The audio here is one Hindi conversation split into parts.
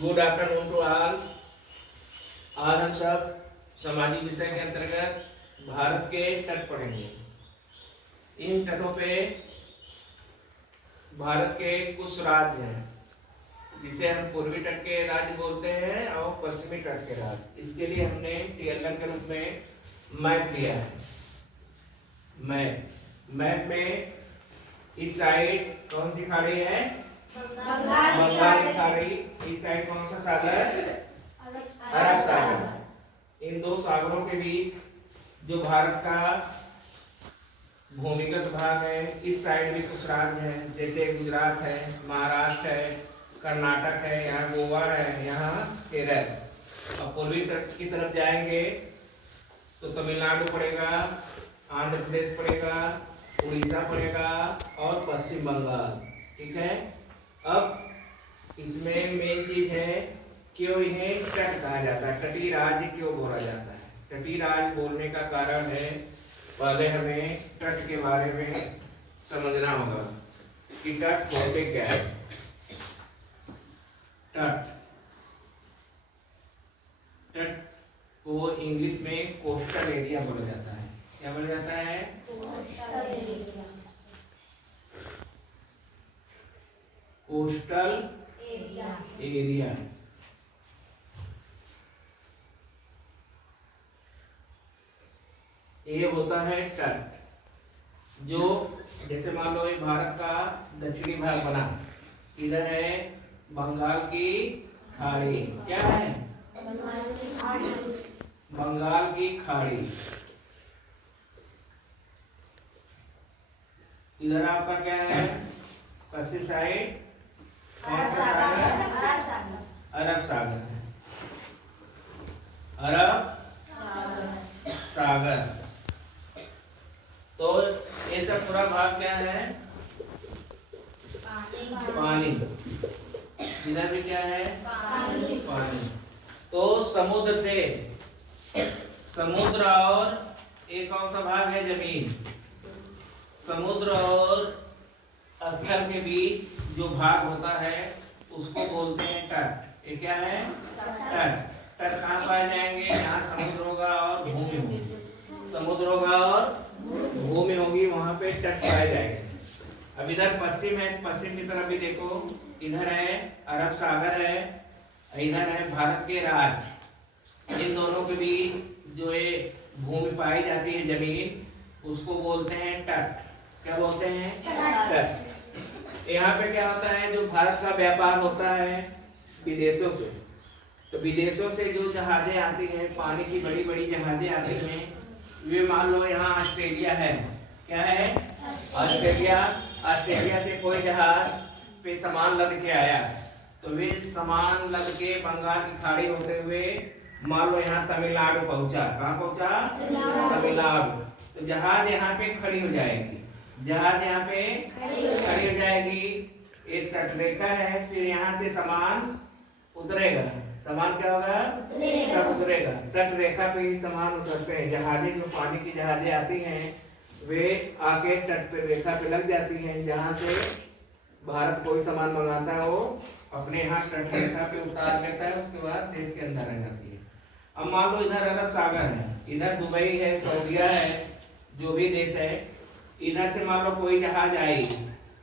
Good afternoon to all. आज हम सब सामाजिक विषय के अंतर्गत भारत के तट पढ़ेंगे। इन तटों पे भारत के कुछ राज्य हैं जिसे हम पूर्वी तट के राज्य बोलते हैं और पश्चिमी तट के राज्य। इसके लिए हमने टीएलएम के रूप में मैप लिया है। मैप में इस साइड कौन सी खाड़ी है? बंगाल की खाड़ी। इस साइड कौन सा सागर? अरब सागर। इन दो सागरों के बीच जो भारत का भूमिगत भाग है, इस साइड भी कुछ राज्य हैं, जैसे गुजरात है, महाराष्ट्र है, कर्नाटक है, यहाँ गोवा है, यहाँ केरल। और पूर्वी तट की तरफ जाएंगे तो तमिलनाडु पड़ेगा, आंध्र प्रदेश पड़ेगा, उड़ीसा पड़ेगा और पश्चिम बंगाल। ठीक है। अब इसमें मेन चीज है क्यों इन्हें तट कहा जाता है, तटीय राज्य क्यों बोला जाता है। तटीय राज्य बोलने का कारण है, पहले हमें तट के बारे में समझना होगा कि तट होते क्या है। तट को इंग्लिश में कोस्टल एरिया बोला जाता है। क्या बोला जाता है? Coastal area. ये होता है तट, जो जैसे मान लो ये भारत का दक्षिणी भाग बना, इधर है बंगाल की खाड़ी। क्या है? बंगाल की खाड़ी। इधर आपका क्या है? पश्चिम साइड कौन सा सागर? अरब सागर है। अरब सागर। तो ये सब पूरा भाग क्या है? पानी। इधर भी क्या है? पानी। तो समुद्र और एक कौन सा भाग है? जमीन। समुद्र और स्थल के बीच जो भाग होता है उसको बोलते हैं तट। ये क्या है? तट। तट कहाँ पाए जाएंगे? जहाँ समुद्र होगा और भूमि होगी। समुद्र होगा और भूमि होगी, वहां पे तट पाए जाएंगे। अब इधर पश्चिम है, पश्चिम की तरफ भी देखो, इधर है अरब सागर है, इधर है भारत के राज्य। इन दोनों के बीच जो ये भूमि पाई जाती है, जमीन, उसको बोलते हैं तट। क्या बोलते हैं? तट। यहाँ पे क्या होता है, जो भारत का व्यापार होता है विदेशों से, तो विदेशों से जो जहाजें आती हैं, पानी की बड़ी बड़ी जहाजें आती हैं, वे मान लो यहाँ ऑस्ट्रेलिया है। क्या है? ऑस्ट्रेलिया से कोई जहाज पे सामान लद के आया, तो वे सामान लद के बंगाल की खाड़ी होते हुए मान लो यहाँ तमिलनाडु पहुंचा। कहाँ पहुंचा? तमिलनाडु। तो जहाज यहाँ पे खड़ी हो जाएगी, जहाज यहाँ पे खड़ी हो जाएगी। एक तटरेखा है, फिर यहाँ से सामान उतरेगा। सामान क्या होगा? सब उतरेगा। तट रेखा पे ही सामान उतरते हैं। जहाजें, जो पानी की जहाजें आती हैं, वे आके तट पे रेखा पे लग जाती हैं। जहाँ से भारत कोई सामान मंगाता है वो अपने यहाँ तट रेखा पे उतार लेता है, उसके बाद देश के अंदर आ जाती है। अब मान लो इधर अरब सागर है, इधर दुबई है, सऊदीया है, जो भी देश है, इधर से मान लो कोई जहाज आई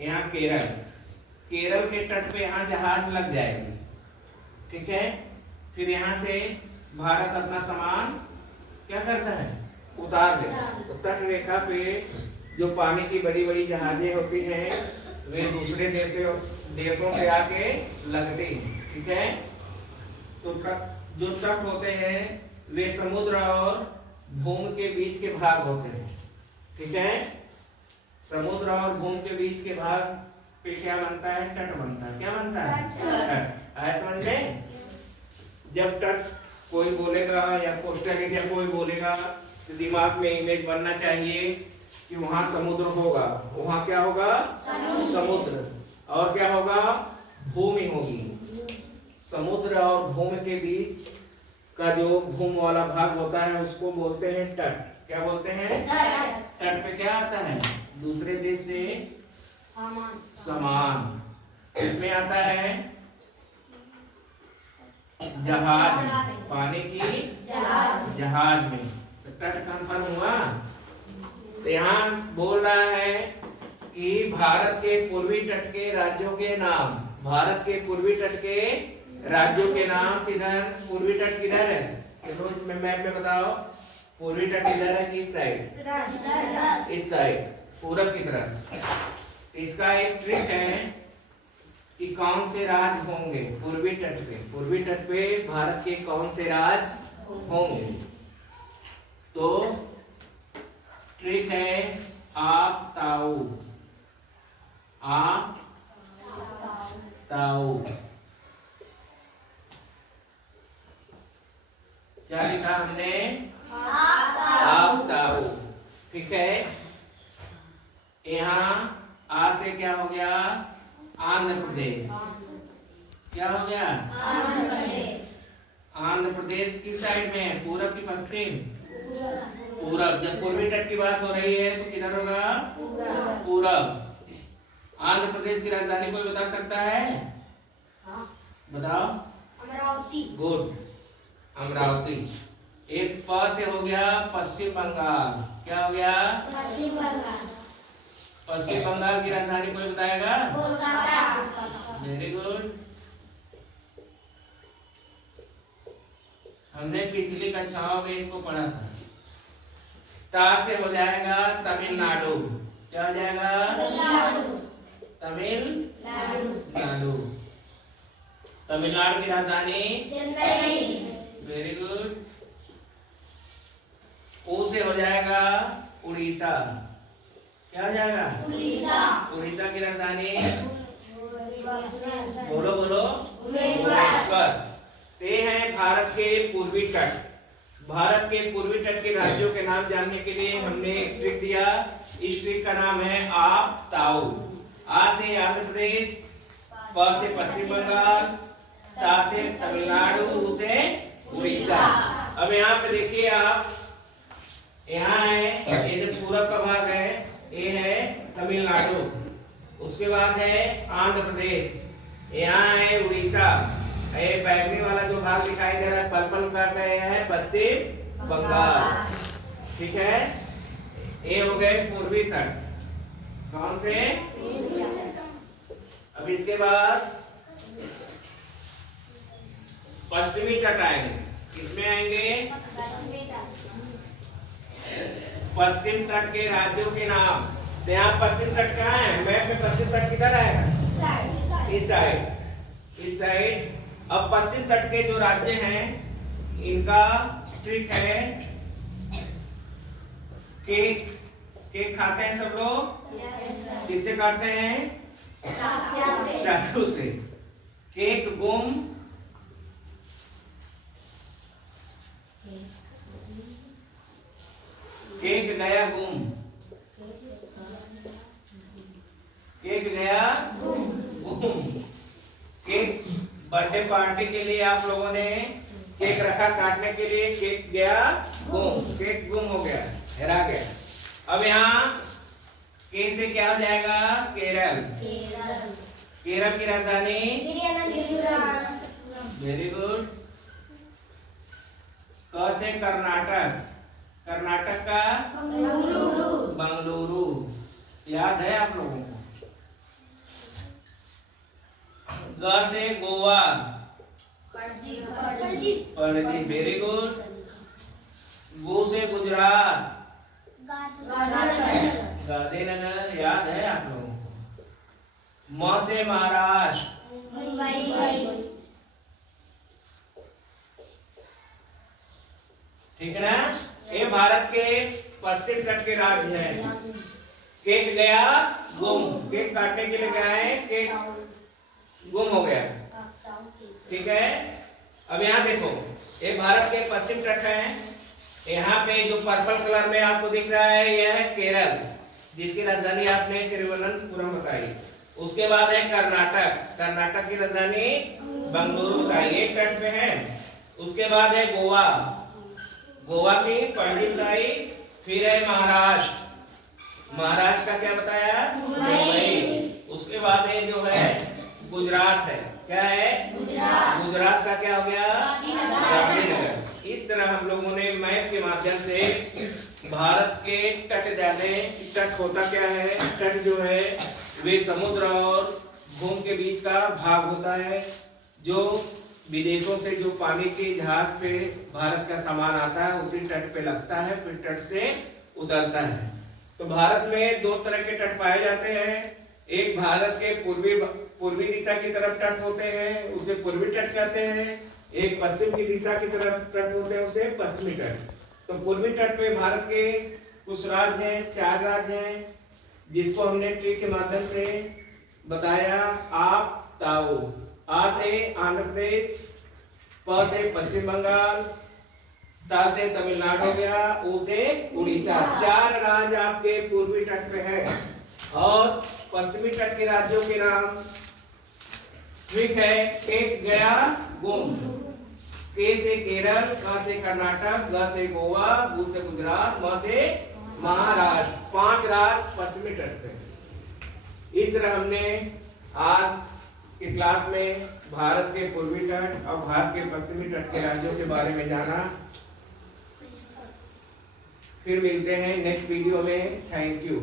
यहाँ केरल के तट पे यहाँ जहाज लग जाएगी। ठीक है। फिर यहाँ से भारत अपना सामान क्या करता है? उतार देता है। तो तट रेखा पे जो पानी की बड़ी बड़ी जहाजें होती हैं, वे दूसरे देशों से आके लगती हैं। ठीक है। तो जो तट होते हैं वे समुद्र और भूमि के बीच के भाग होते हैं। ठीक है। समुद्र और भूमि के बीच के भाग पे क्या बनता है? तट बनता है। क्या बनता है? तट। आया समझ में? जब तट कोई बोलेगा या कोस्टल एरिया कोई बोलेगा, तो दिमाग में इमेज बनना चाहिए कि वहां समुद्र होगा। वहां क्या होगा? समुद्र। और क्या होगा? भूमि होगी। समुद्र और भूमि के बीच का जो भूमि वाला भाग होता है उसको बोलते हैं तट। क्या बोलते हैं? तट पे क्या आता है? दूसरे देश से सामान। इसमें आता है जहाज में, पानी की जहाज में। तो तट कंफर्म हुआ। तो यहाँ बोल रहा है कि भारत के पूर्वी तट के राज्यों के नाम, भारत के पूर्वी तट के राज्यों के नाम। किधर पूर्वी तट किधर है? चलो इसमें मैप में बताओ, पूर्वी तट किधर है? किस साइड? इस साइड, पूरब की तरफ। इसका एक ट्रिक है कि कौन से राज्य होंगे पूर्वी तट पे, पूर्वी तट पे भारत के कौन से राज्य होंगे। तो ट्रिक है आप ताऊ, आप ताऊ। क्या लिखा हमने? आप ताऊ। ठीक है। यहाँ आ से क्या हो गया? आंध्र प्रदेश। क्या हो गया? आंध्र प्रदेश। आंध्र प्रदेश किस साइड में है? पूरब की पश्चिम? पूरब। जब पूर्वी तट की बात हो रही है तो किधर होगा? पूरब। आंध्र प्रदेश की राजधानी कोई बता सकता है? बताओ। अमरावती। गुड, अमरावती। एक प से हो गया पश्चिम बंगाल। क्या हो गया? पश्चिम बंगाल। पश्चिम बंगाल की राजधानी कोई बताएगा? कोलकाता। Very good. हमने पिछली कक्षाओं में इसको पढ़ा था। ता से हो जाएगा तमिलनाडु। क्या हो जाएगा? तमिलनाडु। तमिलनाडु की राजधानी चेन्नई। Very good. ओ से हो जाएगा उड़ीसा। क्या हो जाएगा? उड़ीसा। उड़ीसा की राजधानी बोलो बोलो, भुवनेश्वर। ये है भारत के पूर्वी तट। भारत के पूर्वी तट के राज्यों के नाम जानने के लिए हमने एक ट्रिक दिया। इस ट्रिक का नाम है आप ताऊ। आ से आंध्र प्रदेश, प से पश्चिम बंगाल, ता से तमिलनाडु, उ से उड़ीसा। अब यहाँ पे देखिए आप, यहाँ है ये जो पूरब का भाग है, ये है तमिलनाडु। उसके बाद है आंध्र प्रदेश, यहाँ है उड़ीसा। ये बैगनी वाला जो भाग दिखाई दे रहा है पर्पल कर रहे हैं पश्चिम बंगाल। ठीक है। ये हो गए पूर्वी तट। कौन से? अब इसके बाद पश्चिमी तट आएंगे। किसमें आएंगे? पश्चिम तट के राज्यों के नाम। तो यहाँ पश्चिम तट कहाँ है? मैप में पश्चिम तट किधर आएगा? इस साइड, इस साइड। अब पश्चिम तट के जो राज्य हैं इनका ट्रिक है, केक। केक खाते हैं सब लोग? किससे काटते हैं? चाकू से। केक गुम, केक गया गुम, केक गया गुम। केक बर्थडे पार्टी के लिए आप लोगों ने केक रखा काटने के लिए, केक गया गुम, केक गुम हो गया, हेरा गया। अब यहाँ के से क्या हो जाएगा? केरल। केरल की राजधानी? Very good. क से कर्नाटक, कर्नाटक का? बंगलुरु। याद है आप लोगों को? ग से गोवा, पणजी। Very good. गो से गुजरात, गांधीनगर। याद है आप लोगों को? म से महाराष्ट्र, मुंबई। ठीक है ना? ये भारत के पश्चिम तट के राज्य हैं। केक गया गुम, केक काटने के लिए गए, केक गुम हो गया। ठीक है। अब यहाँ देखो, ये भारत के पश्चिम तट है। यहाँ पे जो पर्पल कलर में आपको दिख रहा है यह है केरल, जिसकी राजधानी आपने तिरुवनंतपुरम बताई। उसके बाद है कर्नाटक, कर्नाटक की राजधानी बंगलुरु बताई, एक तट पे है। उसके बाद है गोवा, गोवा की पणजी बताई। फिर है महाराष्ट्र, महाराष्ट्र का क्या बताया? मुंबई। उसके बाद है जो है गुजरात है। क्या है? गुजरात। गुजरात का क्या हो गया? तरह हम लोगों ने मैप के माध्यम से भारत के तट जाने। तट होता क्या है? तट जो है वे समुद्र और भूमि के बीच का भाग होता है, जो विदेशों से जो पानी के जहाज पे भारत का सामान आता है उसी तट पे लगता है, फिर तट से उतरता है। तो भारत में दो तरह के तट पाए जाते हैं। एक भारत के पूर्वी दिशा की तरफ तट होते हैं, उसे पूर्वी तट कहते हैं। एक पश्चिम की दिशा की तरफ तट होते हैं, उसे पश्चिमी तट। तो पूर्वी तट पे भारत के कुछ राज्य हैं, 4 राज्य हैं, जिसको हमने ट्री के माध्यम से बताया। आप ताओ, आ से आंध्र प्रदेश, प से पश्चिम बंगाल, ता से तमिलनाडु हो गया, उ से उड़ीसा। 4 राज्य आपके पूर्वी तट पे है। और पश्चिमी तट के राज्यों के नाम विक है। एक गया गोम, के से केरल, का से कर्नाटक, ग से गोवा, गु से गुजरात, म से महाराष्ट्र। 5 राज्य पश्चिमी तट पे। इस तरह हमने आज के क्लास में भारत के पूर्वी तट और भारत के पश्चिमी तट के राज्यों के बारे में जाना। फिर मिलते हैं नेक्स्ट वीडियो में। Thank you.